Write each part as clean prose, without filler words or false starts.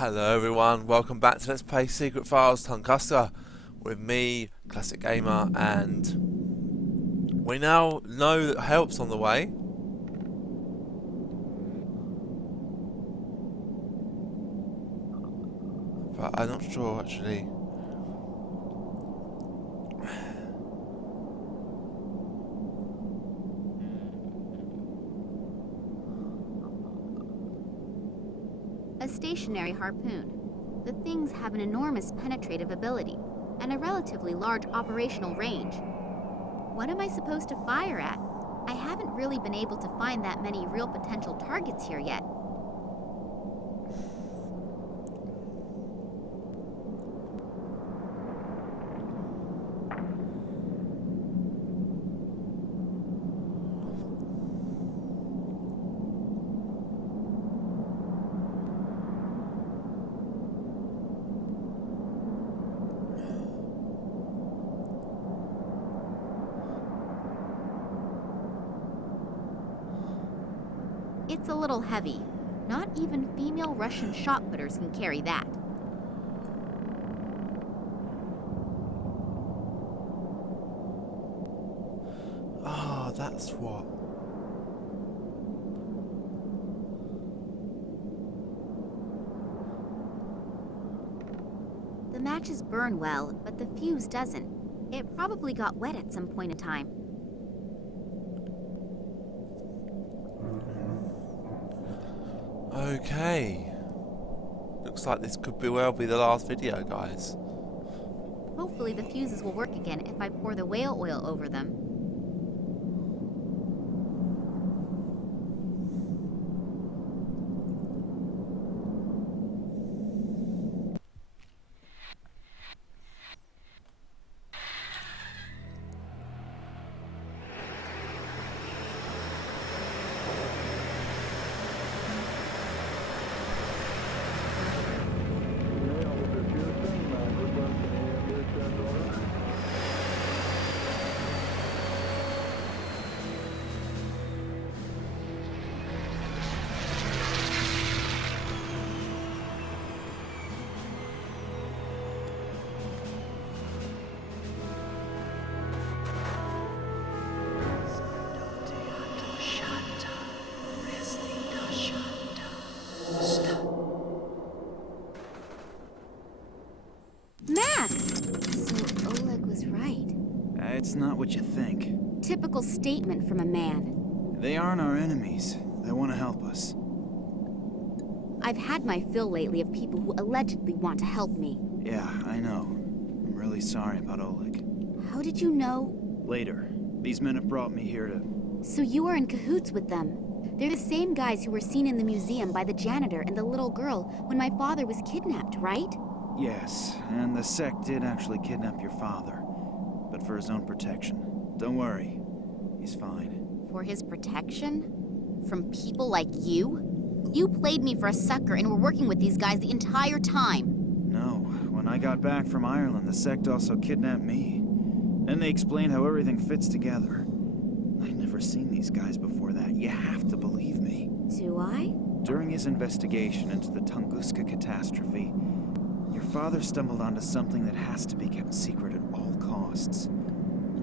Hello everyone, welcome back to Let's Play Secret Files Tunguska with me, Classic Gamer, and we now know that help's on the way. But I'm not sure actually. A stationary harpoon. The things have an enormous penetrative ability and a relatively large operational range. What am I supposed to fire at? I haven't really been able to find that many real potential targets here yet. It's a little heavy. Not even female Russian shot-putters can carry that. Ah, that's what. The matches burn well, but the fuse doesn't. It probably got wet at some point in time. Okay. Looks like this could well be the last video, guys. Hopefully the fuses will work again if I pour the whale oil over them. Max! So Oleg was right. It's not what you think. Typical statement from a man. They aren't our enemies. They want to help us. I've had my fill lately of people who allegedly want to help me. Yeah, I know. I'm really sorry about Oleg. How did you know? Later. These men have brought me here to... So you are in cahoots with them. They're the same guys who were seen in the museum by the janitor and the little girl when my father was kidnapped, right? Yes, and the sect did actually kidnap your father. But for his own protection. Don't worry. He's fine. For his protection? From people like you? You played me for a sucker and were working with these guys the entire time. No, when I got back from Ireland, the sect also kidnapped me. Then they explained how everything fits together. I'd never seen these guys before that. You have to believe me. Do I? During his investigation into the Tunguska catastrophe, your father stumbled onto something that has to be kept secret at all costs.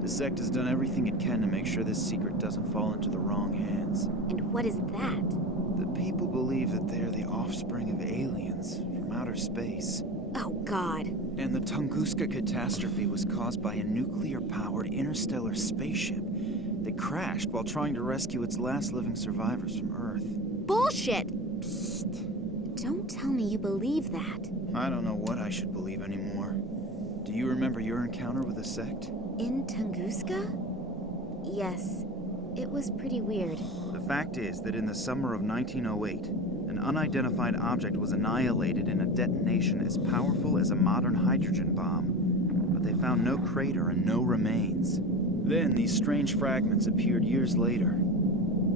The sect has done everything it can to make sure this secret doesn't fall into the wrong hands. And what is that? The people believe that they're the offspring of aliens from outer space. Oh, God. And the Tunguska catastrophe was caused by a nuclear-powered interstellar spaceship that crashed while trying to rescue its last living survivors from Earth. Bullshit! Psst. Don't tell me you believe that. I don't know what I should believe anymore. Do you remember your encounter with the sect? In Tunguska? Yes. It was pretty weird. The fact is that in the summer of 1908, an unidentified object was annihilated in a detonation as powerful as a modern hydrogen bomb. But they found no crater and no remains. Then these strange fragments appeared years later.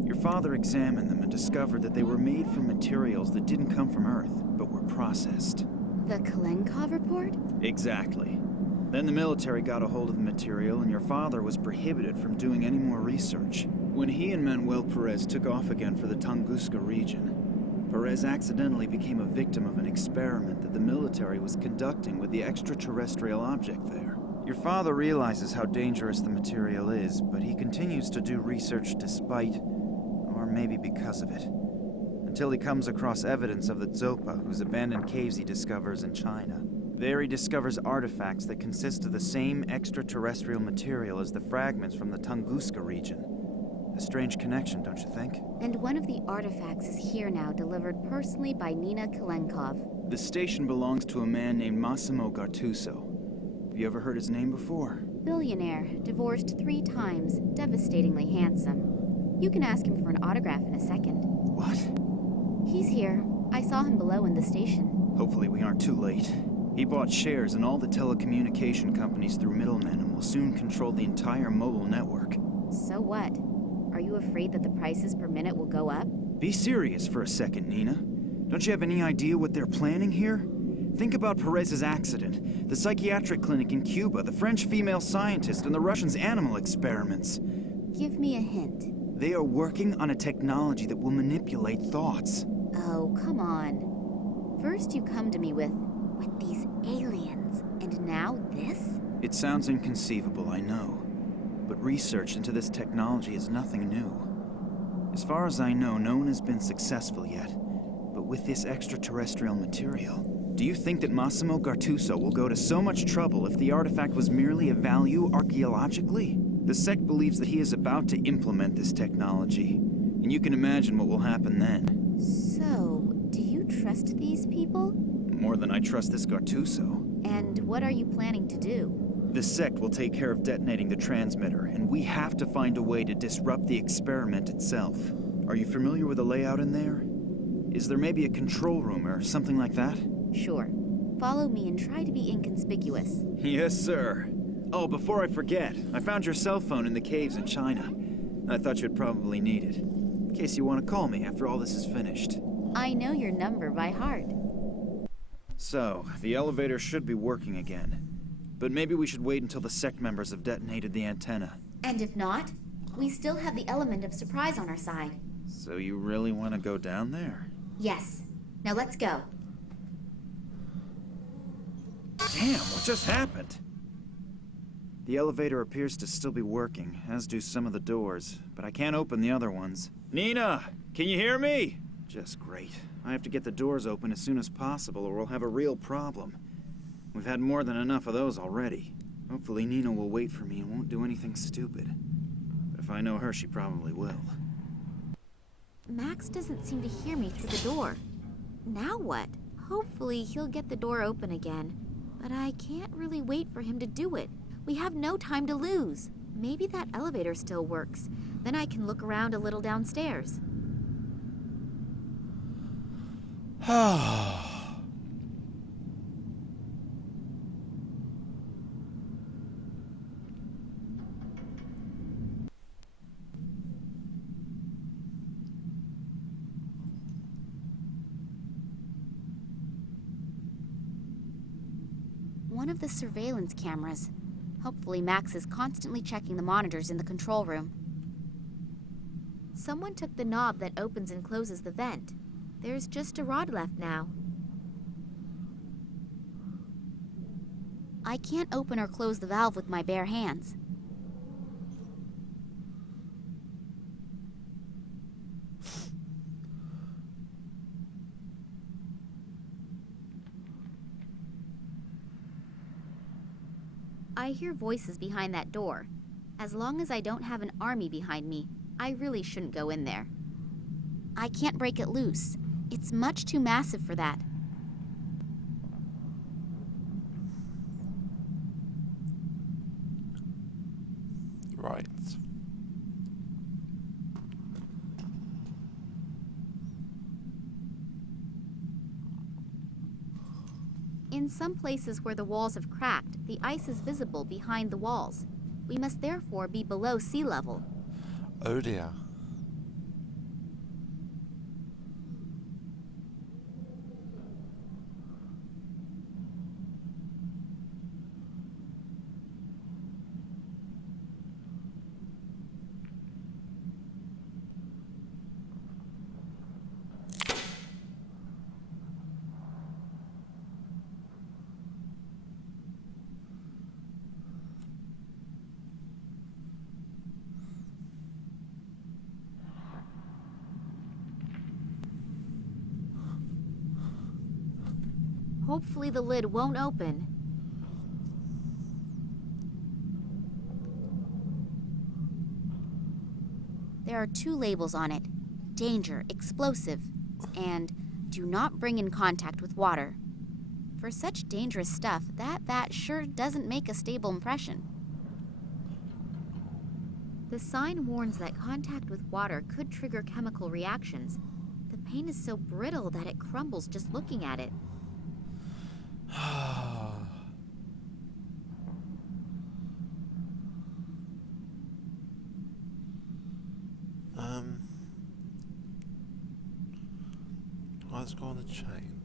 Your father examined them and discovered that they were made from materials that didn't come from Earth, but were processed. The Kalenkov report? Exactly. Then the military got a hold of the material, and your father was prohibited from doing any more research. When he and Manuel Perez took off again for the Tunguska region, Perez accidentally became a victim of an experiment that the military was conducting with the extraterrestrial object there. Your father realizes how dangerous the material is, but he continues to do research despite, or maybe because of it, until he comes across evidence of the Zopa, whose abandoned caves he discovers in China. There he discovers artifacts that consist of the same extraterrestrial material as the fragments from the Tunguska region. A strange connection, don't you think? And one of the artifacts is here now, delivered personally by Nina Kalenkov. The station belongs to a man named Massimo Gattuso. Have you ever heard his name before? Billionaire, divorced 3 times, devastatingly handsome. You can ask him for an autograph in a second. What? He's here. I saw him below in the station. Hopefully we aren't too late. He bought shares in all the telecommunication companies through middlemen and will soon control the entire mobile network. So what? Are you afraid that the prices per minute will go up? Be serious for a second, Nina. Don't you have any idea what they're planning here? Think about Perez's accident, the psychiatric clinic in Cuba, the French female scientist, and the Russians' animal experiments. Give me a hint. They are working on a technology that will manipulate thoughts. Oh, come on. First you come to me with these aliens, and now this? It sounds inconceivable, I know. But research into this technology is nothing new. As far as I know, no one has been successful yet. But with this extraterrestrial material, do you think that Massimo Gattuso will go to so much trouble if the artifact was merely of value archaeologically? The sect believes that he is about to implement this technology, and you can imagine what will happen then. So, do you trust these people? More than I trust this Gattuso. And what are you planning to do? The sect will take care of detonating the transmitter, and we have to find a way to disrupt the experiment itself. Are you familiar with the layout in there? Is there maybe a control room or something like that? Sure. Follow me and try to be inconspicuous. Yes, sir. Oh, before I forget, I found your cell phone in the caves in China. I thought you'd probably need it, in case you want to call me after all this is finished. I know your number by heart. So, the elevator should be working again. But maybe we should wait until the sect members have detonated the antenna. And if not, we still have the element of surprise on our side. So you really want to go down there? Yes. Now let's go. Damn, what just happened? The elevator appears to still be working, as do some of the doors, but I can't open the other ones. Nina, can you hear me? Just great. I have to get the doors open as soon as possible or we'll have a real problem. We've had more than enough of those already. Hopefully Nina will wait for me and won't do anything stupid. But if I know her, she probably will. Max doesn't seem to hear me through the door. Now what? Hopefully he'll get the door open again. But I can't really wait for him to do it. We have no time to lose. Maybe that elevator still works. Then I can look around a little downstairs. One of the surveillance cameras. Hopefully Max is constantly checking the monitors in the control room. Someone took the knob that opens and closes the vent. There's just a rod left now. I can't open or close the valve with my bare hands. I hear voices behind that door. As long as I don't have an army behind me, I really shouldn't go in there. I can't break it loose. It's much too massive for that. Right. In some places where the walls have cracked, the ice is visible behind the walls. We must therefore be below sea level. Oh dear. Hopefully the lid won't open. There are 2 labels on it. Danger, explosive, and do not bring in contact with water. For such dangerous stuff, that vat sure doesn't make a stable impression. The sign warns that contact with water could trigger chemical reactions. The paint is so brittle that it crumbles just looking at it. Let's go on the chain.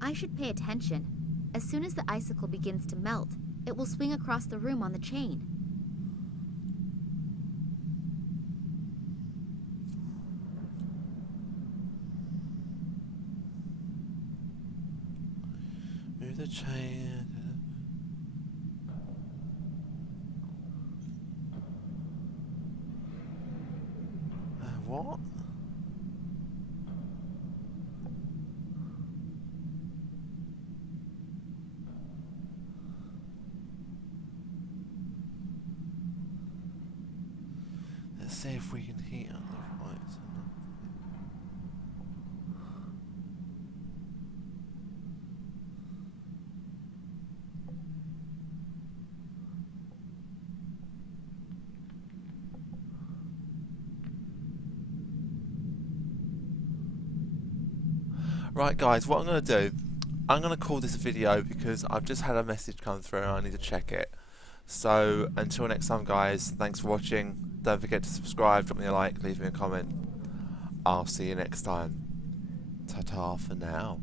I should pay attention. As soon as the icicle begins to melt, it will swing across the room on the chain. Move the chain. What? Let's see if we can heat up the lights. Right guys, what I'm going to do, I'm going to call this a video because I've just had a message come through and I need to check it. So until next time guys, thanks for watching. Don't forget to subscribe, drop me a like, leave me a comment. I'll see you next time. Ta-ta for now.